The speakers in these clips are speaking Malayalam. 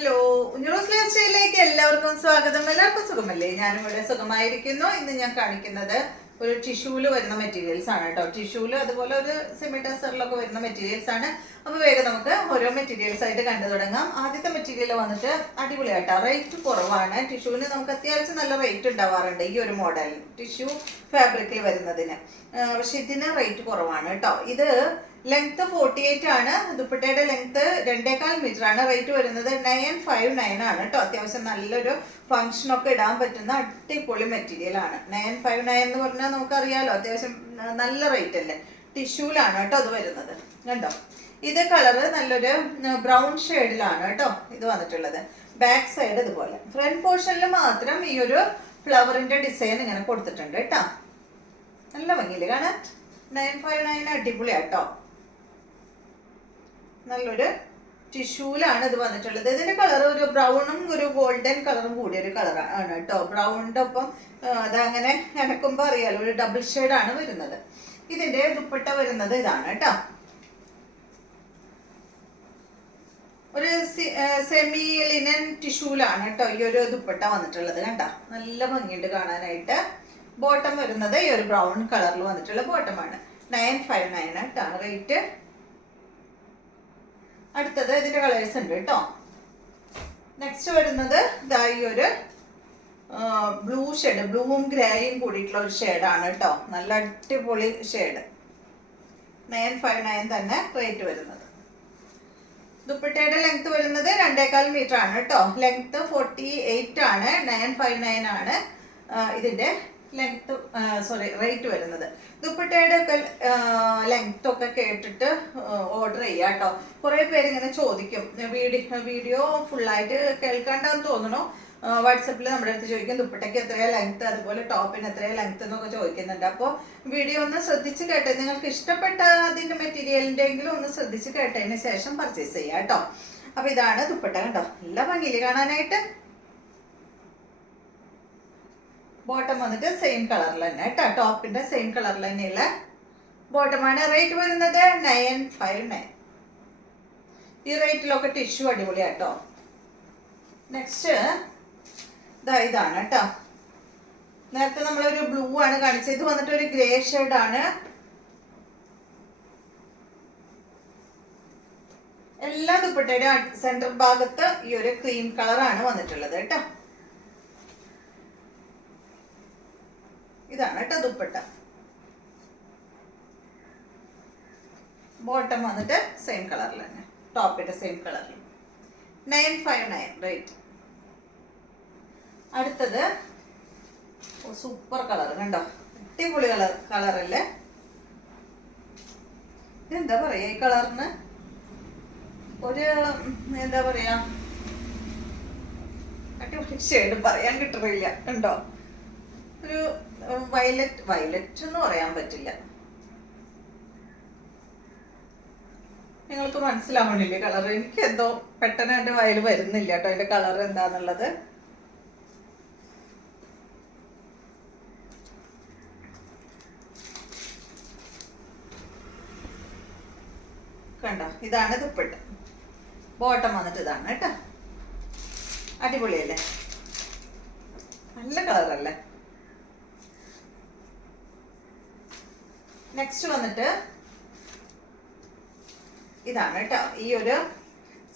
ഹലോ, ന്യൂസ് ലൈഫ് സ്റ്റൈലിലേക്ക് എല്ലാവർക്കും സ്വാഗതം. എല്ലാവർക്കും സുഖമല്ലേ? ഞാനും ഇവിടെ സുഖമായിരിക്കുന്നു. ഇന്ന് ഞാൻ കാണിക്കുന്നത് ഒരു ടിഷ്യൂല് വരുന്ന മെറ്റീരിയൽസ് ആണ് കേട്ടോ. ടിഷ്യൂല് അതുപോലെ ഒരു സെമി ടെസറിലൊക്കെ വരുന്ന മെറ്റീരിയൽസ് ആണ്. അപ്പോൾ വേഗം നമുക്ക് ഓരോ മെറ്റീരിയൽസ് ആയിട്ട് കണ്ടു തുടങ്ങാം. ആദ്യത്തെ മെറ്റീരിയൽ വന്നിട്ട് അടിപൊളിയായിട്ടോ, റേറ്റ് കുറവാണ്. ടിഷ്യൂവിന് നമുക്ക് അത്യാവശ്യം നല്ല റേറ്റ് ഉണ്ടാവാറുണ്ട് ഈ ഒരു മോഡൽ ടിഷ്യൂ ഫാബ്രിക്കിൽ വരുന്നതിന്. പക്ഷെ ഇതിന് റേറ്റ് കുറവാണ് കേട്ടോ. ഇത് ലെങ്ത് 48 ആണ്. ദുപ്പട്ടയുടെ ലെങ്ത് 2.25 മീറ്റർ ആണ്. റേറ്റ് വരുന്നത് 959 ആണ് കേട്ടോ. അത്യാവശ്യം നല്ലൊരു ഫംഗ്ഷനൊക്കെ ഇടാൻ പറ്റുന്ന അടിപൊളി മെറ്റീരിയൽ ആണ്. 959 എന്ന് പറഞ്ഞാൽ നമുക്കറിയാലോ, അത്യാവശ്യം നല്ല റേറ്റ് അല്ലേ. ടിഷ്യൂലാണ് കേട്ടോ അത് വരുന്നത്. കണ്ടോ, ഇത് കളറ് നല്ലൊരു ബ്രൗൺ ഷെയ്ഡിലാണ് കേട്ടോ ഇത് വന്നിട്ടുള്ളത്. ബാക്ക് സൈഡ് ഇതുപോലെ, ഫ്രണ്ട് പോർഷനിൽ മാത്രം ഈ ഒരു ഫ്ലവറിന്റെ ഡിസൈൻ ഇങ്ങനെ കൊടുത്തിട്ടുണ്ട് കേട്ടോ. നല്ല ഭംഗിയില് കാണാൻ. 959 അടിപൊളിയാട്ടോ. നല്ലൊരു ടിഷ്യൂലാണ് ഇത് വന്നിട്ടുള്ളത്. ഇതിന്റെ കളർ ഒരു ബ്രൗണും ഒരു ഗോൾഡൻ കളറും കൂടിയ ഒരു കളറാണ് കേട്ടോ. ബ്രൗണിന്റെ ഒപ്പം അതങ്ങനെ എനക്കുമ്പോ അറിയാലോ, ഒരു ഡബിൾ ഷെയ്ഡാണ് വരുന്നത്. ഇതിന്റെ ദുപ്പട്ട വരുന്നത് ഇതാണ് കേട്ടോ. ഒരു സെമി ലിനൻ ടിഷ്യൂലാണ് കേട്ടോ ഈ ഒരു ദുപ്പട്ട വന്നിട്ടുള്ളത്. കണ്ട, നല്ല ഭംഗിയുണ്ട് കാണാനായിട്ട്. ബോട്ടം വരുന്നത് ഈ ഒരു ബ്രൗൺ കളറിൽ വന്നിട്ടുള്ള ബോട്ടമാണ്. 959 കേട്ടോ റേറ്റ്. അടുത്തത് ഇതിന്റെ കളേഴ്സ് ഉണ്ട് കേട്ടോ. നെക്സ്റ്റ് വരുന്നത് ഇതാ ഈ ഒരു ബ്ലൂ ഷെയ്ഡ്, ബ്ലൂവും ഗ്രേയും കൂടിയിട്ടുള്ള ഒരു ഷെയ്ഡാണ് കേട്ടോ. നല്ല അടിപൊളി ഷെയ്ഡ്. 959 തന്നെ റേറ്റ് വരുന്നത്. ദുപ്പട്ടയുടെ ലെങ്ത് വരുന്നത് 2.25 മീറ്റർ ആണ് കേട്ടോ. ലെങ്ത് 48 ആണ്. 959 ആണ് ഇതിന്റെ ലെങ്ത് റേറ്റ് വരുന്നത്. ദുപ്പട്ടയുടെ ഒക്കെ ലെങ്ത് ഒക്കെ കേട്ടിട്ട് ഓർഡർ ചെയ്യാം കേട്ടോ. കുറേ പേര് ഇങ്ങനെ ചോദിക്കും, വീഡിയോ ഫുള്ളായിട്ട് കേൾക്കാണ്ടെന്ന് തോന്നണു. വാട്സപ്പിൽ നമ്മുടെ അടുത്ത് ചോദിക്കും ദുപ്പട്ടയ്ക്ക് എത്രയാ ലെങ്ത്, അതുപോലെ ടോപ്പിന് എത്രയാ ലെങ്ത് എന്നൊക്കെ ചോദിക്കുന്നുണ്ട്. അപ്പോൾ വീഡിയോ ഒന്ന് ശ്രദ്ധിച്ച് കേട്ടെ, നിങ്ങൾക്ക് ഇഷ്ടപ്പെട്ട അതിൻ്റെ മെറ്റീരിയലിൻ്റെ എങ്കിലും ഒന്ന് ശ്രദ്ധിച്ച് കേട്ടതിന് ശേഷം പർച്ചേസ് ചെയ്യാം കേട്ടോ. അപ്പോൾ ഇതാണ് ദുപ്പട്ട കേട്ടോ. നല്ല ഭംഗിയിൽ കാണാനായിട്ട്. ബോട്ടം വന്നിട്ട് സെയിം കളറിൽ തന്നെ കേട്ടോ. ടോപ്പിന്റെ സെയിം കളറിൽ തന്നെയുള്ള ബോട്ടമാണ്. റേറ്റ് വരുന്നത് 959. ഈ റേറ്റിലൊക്കെ ടിഷ്യൂ അടിപൊളിയാട്ടോ. നെക്സ്റ്റ് ഇതാണ് കേട്ടോ. നേരത്തെ നമ്മളൊരു ബ്ലൂ ആണ് കാണിച്ചത്. ഇത് വന്നിട്ട് ഒരു ഗ്രേ ഷെയ്ഡാണ്. എല്ലാ ദുപ്പട്ടയുടെ സെന്റർ ഭാഗത്ത് ഈ ഒരു ക്രീം കളറാണ് വന്നിട്ടുള്ളത് കേട്ടോ. ഇതാണ് കേട്ടോ ദുപ്പട്ട. ബോട്ടം വന്നിട്ട് സെയിം കളറിൽ തന്നെ, ടോപ്പിന്റെ സെയിം കളറിൽ. 959 റേറ്റ്. അടുത്തത് സൂപ്പർ കളർ കണ്ടോ, അടിപൊളി കളറല്ലേ. ഇതെന്താ പറയാ ഈ കളറിന്, ഒരു എന്താ പറയാ, അടിപൊളി ഷെയ്ഡ് പറയാൻ കിട്ടുന്നില്ല. കണ്ടോ, ഒരു വയലറ്റ് എന്ന് പറയാൻ പറ്റില്ല. നിങ്ങൾക്ക് മനസ്സിലാവണില്ലേ കളർ? എനിക്ക് എന്തോ പെട്ടെന്ന് എൻ്റെ വയൽ വരുന്നില്ല കേട്ടോ അതിന്റെ കളർ എന്താന്നുള്ളത്. കണ്ടോ, ഇതാണ് ദുപ്പട്ട. ബോട്ടം വന്നിട്ട് ഇതാണ് കേട്ടോ. അടിപൊളിയല്ലേ, നല്ല കളറല്ലേ. നെക്സ്റ്റ് വന്നിട്ട് ഇതാണ് കേട്ടോ. ഈ ഒരു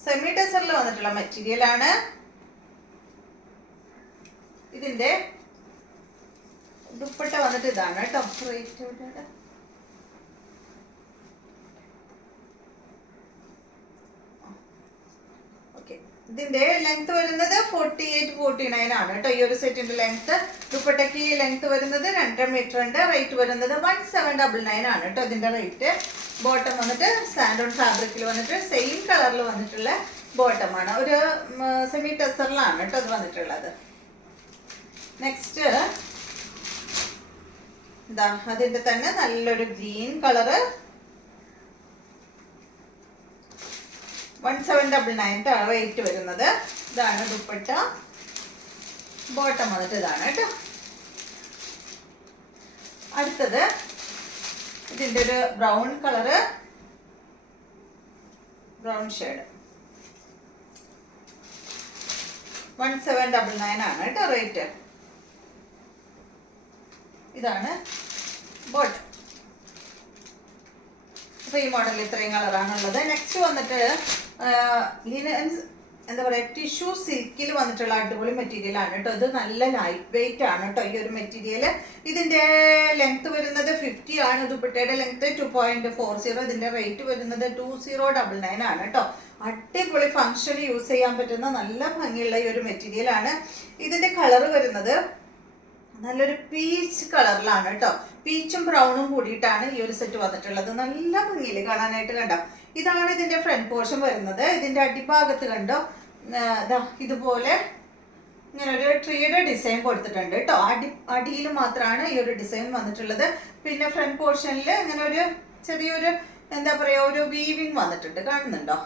സെമി ടെസറിൽ വന്നിട്ടുള്ള മെറ്റീരിയൽ ആണ്. ഇതിന്റെ ദുപ്പട്ട വന്നിട്ട് ഇതാണ് കേട്ടോ. റേറ്റ് ഇതിന്റെ ലെങ്ത് വരുന്നത് 48-49 ആണ് കേട്ടോ. ഈ ഒരു സെറ്റിന്റെ ലെങ്ത്. ദുപ്പട്ടയ്ക്ക് ലെങ്ത് വരുന്നത് 2.5 മീറ്റർ ഉണ്ട്. റേറ്റ് വരുന്നത് 1799 ആണ് കേട്ടോ ഇതിന്റെ റേറ്റ്. ബോട്ടം വന്നിട്ട് സാൻഡോൺ ഫാബ്രിക്കിൽ വന്നിട്ട് സെയിം കളറിൽ വന്നിട്ടുള്ള ബോട്ടമാണ്. ഒരു സെമി ടെസറിലാണ് കേട്ടോ ഇത് വന്നിട്ടുള്ളത്. നെക്സ്റ്റ് ഇതാ അതിന്റെ തന്നെ നല്ലൊരു ഗ്രീൻ കളറ്. 1799 റേറ്റ് വരുന്നത്. ഇതാണ് ദുപ്പട്ട. ബോട്ടം വന്നിട്ട് ഇതാണ് കേട്ടോ. അടുത്തത് ഇതിന്റെ ഒരു ബ്രൗൺ കളറ്, ബ്രൗൺ ഷെയ്ഡ്. 1799 ആണ് കേട്ടോ റേറ്റ്. ഇതാണ് ബോട്ട്. അപ്പോൾ ഈ മോഡൽ ഇത്രയും കളറാണുള്ളത്. നെക്സ്റ്റ് വന്നിട്ട് എന്താ പറയുക, ടിഷ്യൂ സിൽക്കിൽ വന്നിട്ടുള്ള അടിപൊളി മെറ്റീരിയൽ ആണ് കേട്ടോ. ഇത് നല്ല ലൈറ്റ് വെയിറ്റ് ആണ് കേട്ടോ ഈ ഒരു മെറ്റീരിയൽ. ഇതിൻ്റെ ലെങ്ത് വരുന്നത് 50 ആണ്. ദുപ്പട്ടയുടെ ലെങ്ത് 2.40. ഇതിൻ്റെ റേറ്റ് വരുന്നത് 2099 ആണ് കേട്ടോ. അടിപൊളി ഫംഗ്ഷൻ യൂസ് ചെയ്യാൻ പറ്റുന്ന നല്ല ഭംഗിയുള്ള ഈ ഒരു മെറ്റീരിയൽ ആണ്. ഇതിൻ്റെ കളർ വരുന്നത് നല്ലൊരു പീച്ച് കളറിലാണ് കേട്ടോ. പീച്ചും ബ്രൗണും കൂടിയിട്ടാണ് ഈ ഒരു സെറ്റ് വന്നിട്ടുള്ളത്. നല്ല ഭംഗിയിൽ കാണാനായിട്ട് കണ്ടോ. ഇതാണ് ഇതിന്റെ ഫ്രണ്ട് പോർഷൻ വരുന്നത്. ഇതിന്റെ അടിഭാഗത്ത് കണ്ടോ ഇതുപോലെ ഇങ്ങനെ ഒരു ട്രീയുടെ ഡിസൈൻ കൊടുത്തിട്ടുണ്ട് കേട്ടോ. അടിയിൽ മാത്രമാണ് ഈ ഒരു ഡിസൈൻ വന്നിട്ടുള്ളത്. പിന്നെ ഫ്രണ്ട് പോർഷനിൽ ഇങ്ങനെ ഒരു ചെറിയൊരു എന്താ പറയുക ഒരു വീവിങ് വന്നിട്ടുണ്ട്, കാണുന്നുണ്ടോ.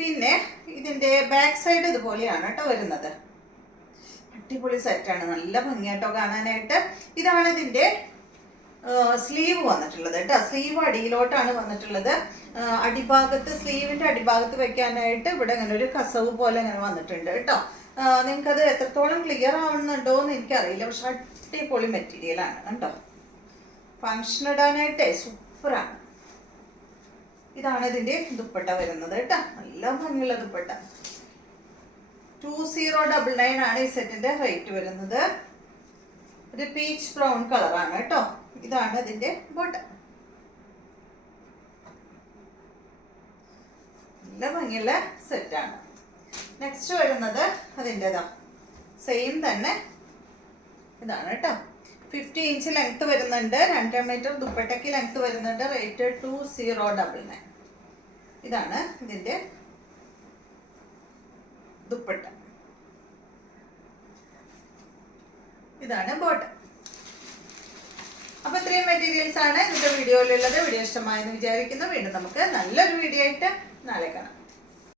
പിന്നെ ഇതിന്റെ ബാക്ക് സൈഡ് ഇതുപോലെയാണ് കേട്ടോ വരുന്നത്. അടിപൊളി സെറ്റാണ്, നല്ല ഭംഗിയാട്ടോ കാണാനായിട്ട്. ഇതാണ് ഇതിന്റെ സ്ലീവ് വന്നിട്ടുള്ളത് കേട്ടോ. സ്ലീവ് അടിയിലോട്ടാണ് വന്നിട്ടുള്ളത്. അടിഭാഗത്ത് സ്ലീവിന്റെ അടിഭാഗത്ത് വെക്കാനായിട്ട് ഇവിടെ ഇങ്ങനെ ഒരു കസവ് പോലെ ഇങ്ങനെ വന്നിട്ടുണ്ട് കേട്ടോ. നിങ്ങൾക്കത് എത്രത്തോളം ക്ലിയർ ആവുന്നുണ്ടോ എന്ന് എനിക്കറിയില്ല, പക്ഷെ അടിപൊളി മെറ്റീരിയൽ ആണ് കേട്ടോ. ഫങ്ഷൻ ഇടാനായിട്ടേ സൂപ്പറാണ്. ഇതാണ് ഇതിന്റെ ദുപ്പട്ട വരുന്നത് കേട്ടോ. നല്ല ഭംഗിയുള്ള ദുപ്പട്ട. 2099 ആണ് ഈ സെറ്റിന്റെ റേറ്റ് വരുന്നത്. ഒരു പീച്ച് ബ്രൗൺ കളറാണ് കേട്ടോ. ഇതാണ് ഇതിന്റെ ബോട്ടം. നല്ല ഭംഗിയുള്ള സെറ്റാണ്. നെക്സ്റ്റ് വരുന്നത് അതിൻ്റെതാ സെയിം തന്നെ ഇതാണ് കേട്ടോ. 50 ഇഞ്ച് ലെങ്ത് വരുന്നുണ്ട്. 2 മീറ്റർ ദുപ്പട്ടയ്ക്ക് ലെങ്ത് വരുന്നുണ്ട്. റേറ്റ് 2099. ഇതാണ് ഇതിന്റെ ദുപ്പട്ട. ഇതാണ് ബോട്ടം. അപ്പൊ ഇത്രയും മെറ്റീരിയൽസ് ആണ് ഇന്നത്തെ വീഡിയോയിലുള്ളത്. വീഡിയോ ഇഷ്ടമായെന്ന് വിചാരിക്കുന്നു. വീണ്ടും നമുക്ക് നല്ലൊരു വീഡിയോ ആയിട്ട് നാളെ കാണാം.